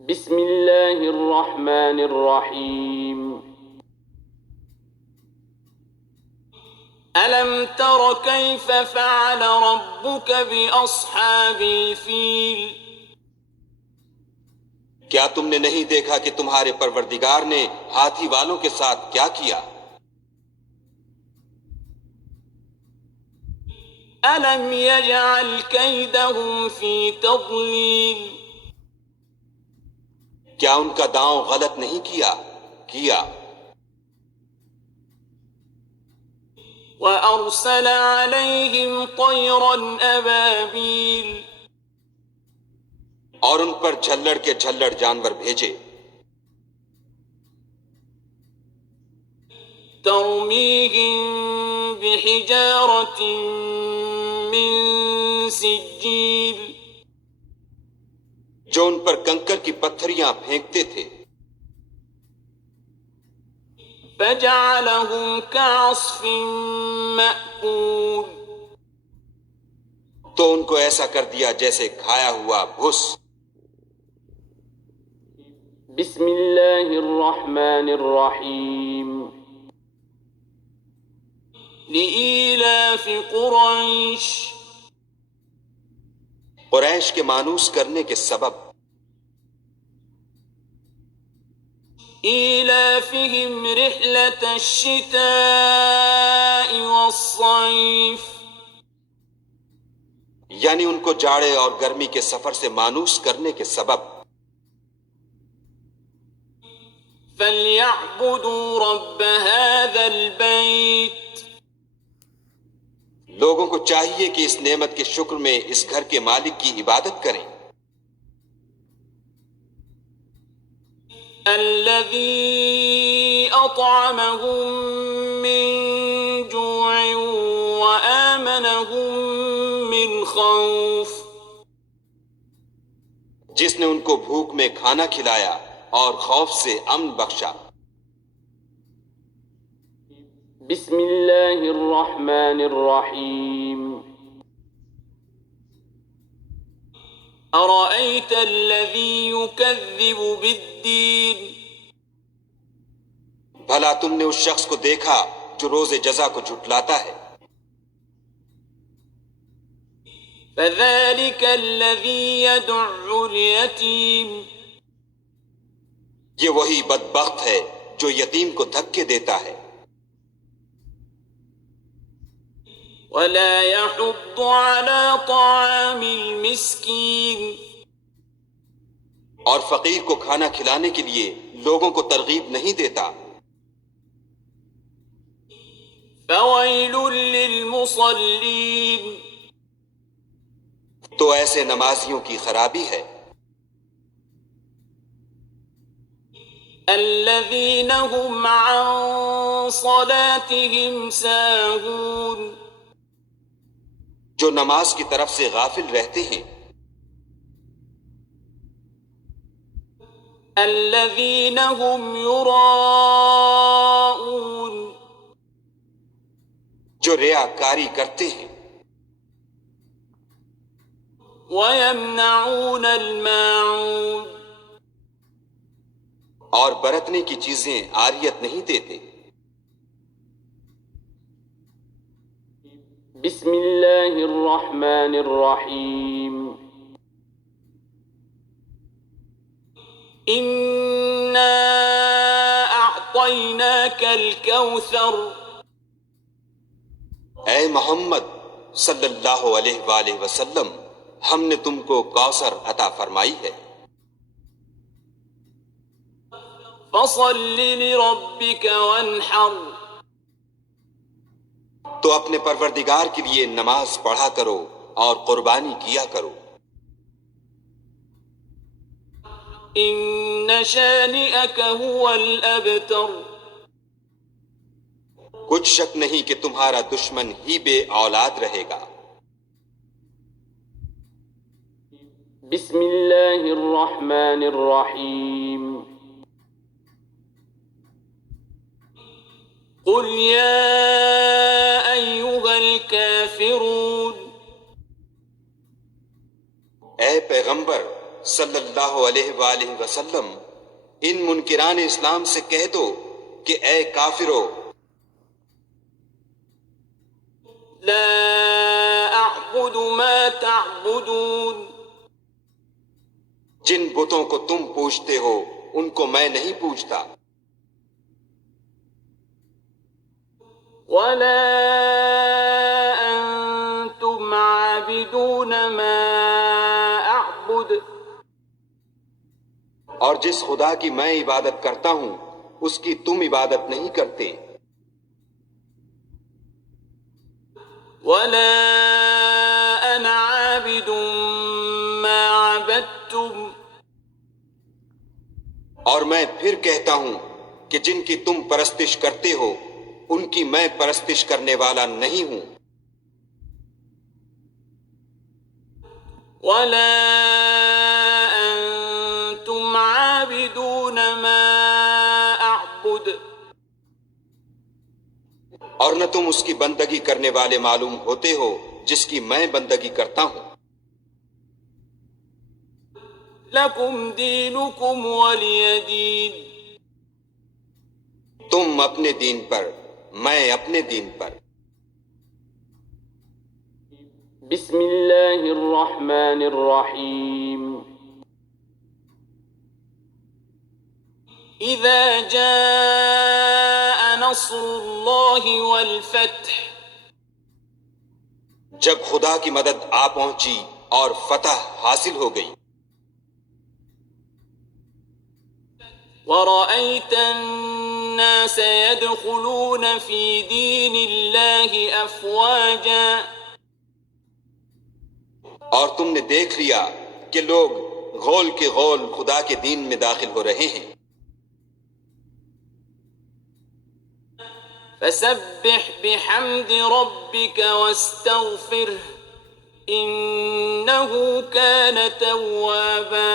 بسم اللہ الرحمن الرحیم ألم تر كيف فعل ربك بأصحاب الفيل کیا تم نے نہیں دیکھا کہ تمہارے پروردگار نے ہاتھی والوں کے ساتھ کیا کیا؟ ألم يجعل كيدهم في تضليل کیا ان کا داؤں غلط نہیں کیا وأرسل عليهم طيرا أبابيل اور ان پر جھلڑ کے جھلڑ جانور بھیجے ترميهم بحجارة من سجيل جو ان پر کنکر کی پتھریاں پھینکتے تھے فجعلهم كعصف مأكول تو ان کو ایسا کر دیا جیسے کھایا ہوا بھس۔ بسم اللہ الرحمن الرحیم لإيلاف قریش قریش کے مانوس کرنے کے سبب إيلافهم رحلة الشتاء والصيف یعنی ان کو جاڑے اور گرمی کے سفر سے مانوس کرنے کے سبب فليعبدوا رب هذا البيت لوگوں کو چاہیے کہ اس نعمت کے شکر میں اس گھر کے مالک کی عبادت کریں الذي أطعمهم من جوع وآمنهم من خوف جس نے ان کو بھوک میں کھانا کھلایا اور خوف سے امن بخشا۔ بسم اللہ الرحمن الرحیم أرأيت الذي يكذب بالدين بھلا تم نے اس شخص کو دیکھا جو روز جزا کو جھٹلاتا ہے؟ فذلك الذي يدع اليتيم یہ وہی بدبخت ہے جو یتیم کو دھکے دیتا ہے ولا يحض على طعام المسكين اور فقیر کو کھانا کھلانے کے لیے لوگوں کو ترغیب نہیں دیتا۔ فويل للمصلين تو ایسے نمازیوں کی خرابی ہے الذين هم عن صلاتهم ساهون جو نماز کی طرف سے غافل رہتے ہیں الذين هم يراءون جو ریاکاری کرتے ہیں ويمنعون الماعون اور برتنے کی چیزیں عاریت نہیں دیتے۔ بسم اللہ الرحمن الرحیم انا اعطیناک الکوثر اے محمد صلی اللہ علیہ وآلہ وسلم ہم نے تم کو کوثر عطا فرمائی ہے فصل لربک وانحر تو اپنے پروردگار کے لیے نماز پڑھا کرو اور قربانی کیا کرو ان شانئک هو الابتر کچھ شک نہیں کہ تمہارا دشمن ہی بے اولاد رہے گا۔ بسم اللہ الرحمن الرحیم قل یا ایھا الکافرون اے پیغمبر صلی اللہ علیہ وآلہ وسلم ان منکران اسلام سے کہہ دو کہ اے کافرو، لا اعبد ما تعبدون، جن بتوں کو تم پوجتے ہو ان کو میں نہیں پوجتا، ولا انتم عابدون ما اعبد، اور جس خدا کی میں عبادت کرتا ہوں اس کی تم عبادت نہیں کرتے، ولا انا عابد ما عبدتم، اور میں پھر کہتا ہوں کہ جن کی تم پرستش کرتے ہو ان کی میں پرستش کرنے والا نہیں ہوں، ولا انتم عابدون ما اعبد، اور نہ تم اس کی بندگی کرنے والے معلوم ہوتے ہو جس کی میں بندگی کرتا ہوں، لکم دینکم ولی دین، تم اپنے دین پر میں اپنے دین پر۔ بسم اللہ الرحمن الرحیم، اذا جاء نصر اللہ والفتح، جب خدا کی مدد آ پہنچی اور فتح حاصل ہو گئی، ورأيت الناس يدخلون في دين الله أفواجا، اور تم نے دیکھ لیا کہ لوگ غول کے غول خدا کے دین میں داخل ہو رہے ہیں، فسبح بحمد ربك واستغفره إنه كان توابا،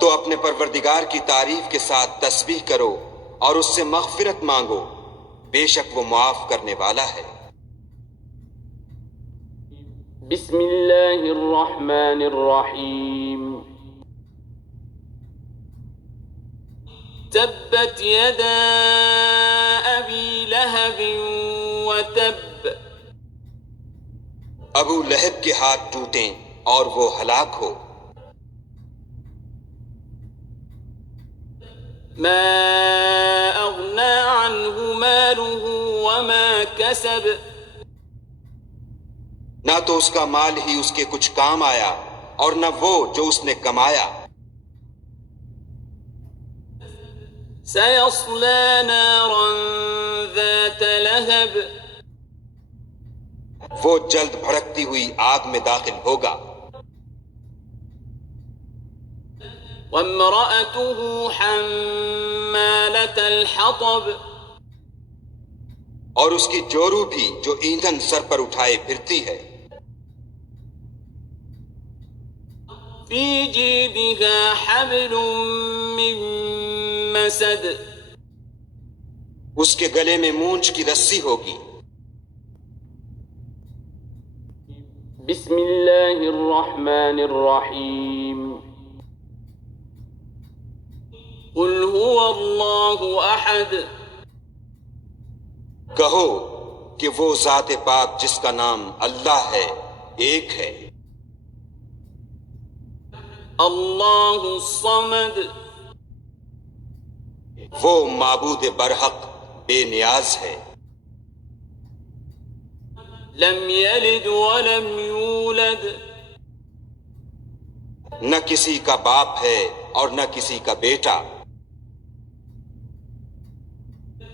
تو اپنے پروردگار کی تعریف کے ساتھ تسبیح کرو اور اس سے مغفرت مانگو، بے شک وہ معاف کرنے والا ہے۔ بسم اللہ الرحمن الرحیم، تبت يدا أبي لهب وتب، ابو لہب کے ہاتھ ٹوٹیں اور وہ ہلاک ہو، ما أغنى عنه ماله وما كسب، نہ تو اس کا مال ہی اس کے کچھ کام آیا اور نہ وہ جو اس نے کمایا، سيصلى نارا ذات لهب، وہ جلد بھڑکتی ہوئی آگ میں داخل ہوگا، وامرأته حمالة الحطب، اور اس کی جورو بھی جو ایندھن سر پر اٹھائے پھرتی ہے، في جيدها حبل من مسد، اس کے گلے میں مونچھ کی رسی ہوگی۔ بسم اللہ الرحمن الرحیم، قل هو اللہ احد، کہو کہ وہ ذات پاک جس کا نام اللہ ہے ایک ہے، اللہ الصمد، وہ معبود برحق بے نیاز ہے، لم یلد ولم یولد، نہ کسی کا باپ ہے اور نہ کسی کا بیٹا،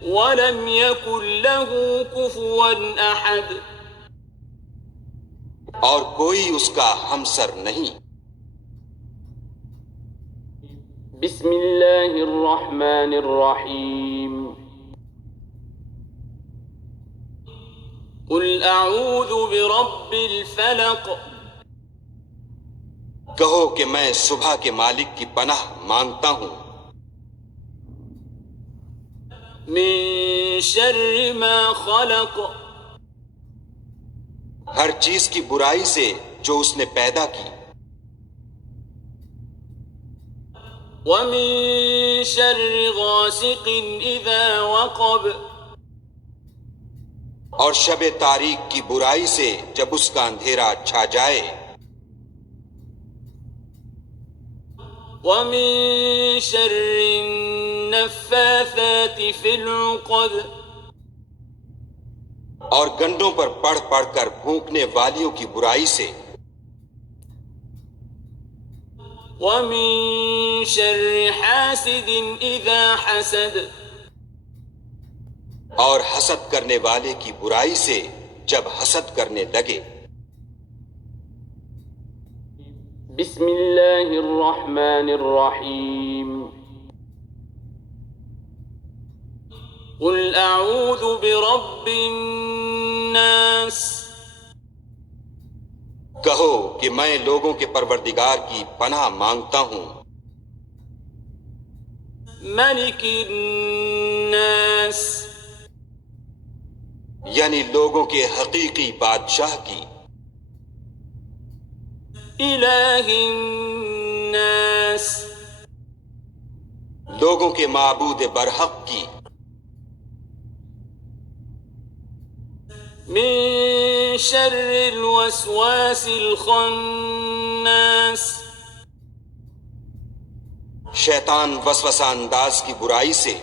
ولم یکن له کفوا احد، اور کوئی اس کا ہمسر نہیں۔ بسم اللہ الرحمن الرحیم، قل اعوذ برب الفلق، کہو کہ میں صبح کے مالک کی پناہ مانگتا ہوں، من شر ما خلق، ہر چیز کی برائی سے جو اس نے پیدا کی، ومن شر غاسق اذا وقب اور شب تاریک کی برائی سے جب اس کا اندھیرا چھا جائے، ومن شر النفاثات في العقد اور گنڈوں پر پڑھ پڑھ کر پھونکنے والیوں کی برائی سے، ومن شر حاسد اذا حسد اور حسد کرنے والے کی برائی سے جب حسد کرنے لگے۔ بسم اللہ الرحمن الرحیم قل اعوذ برب الناس کہو کہ میں لوگوں کے پروردگار کی پناہ مانگتا ہوں، ملک الناس یعنی لوگوں کے حقیقی بادشاہ کی، الہ الناس لوگوں کے معبود برحق کی، من شر الوسواس الخناس شیطان وسوسہ انداز کی برائی سے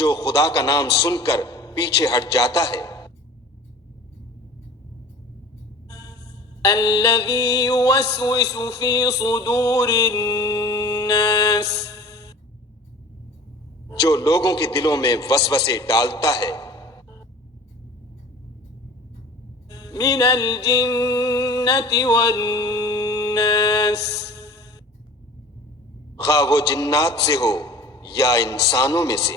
جو خدا کا نام سن کر پیچھے ہٹ جاتا ہے، الذي يوسوس في صدور الناس جو لوگوں کے دلوں میں وسوسے ڈالتا ہے، من الجنة والناس خواہ وہ جنات سے ہو یا انسانوں میں سے۔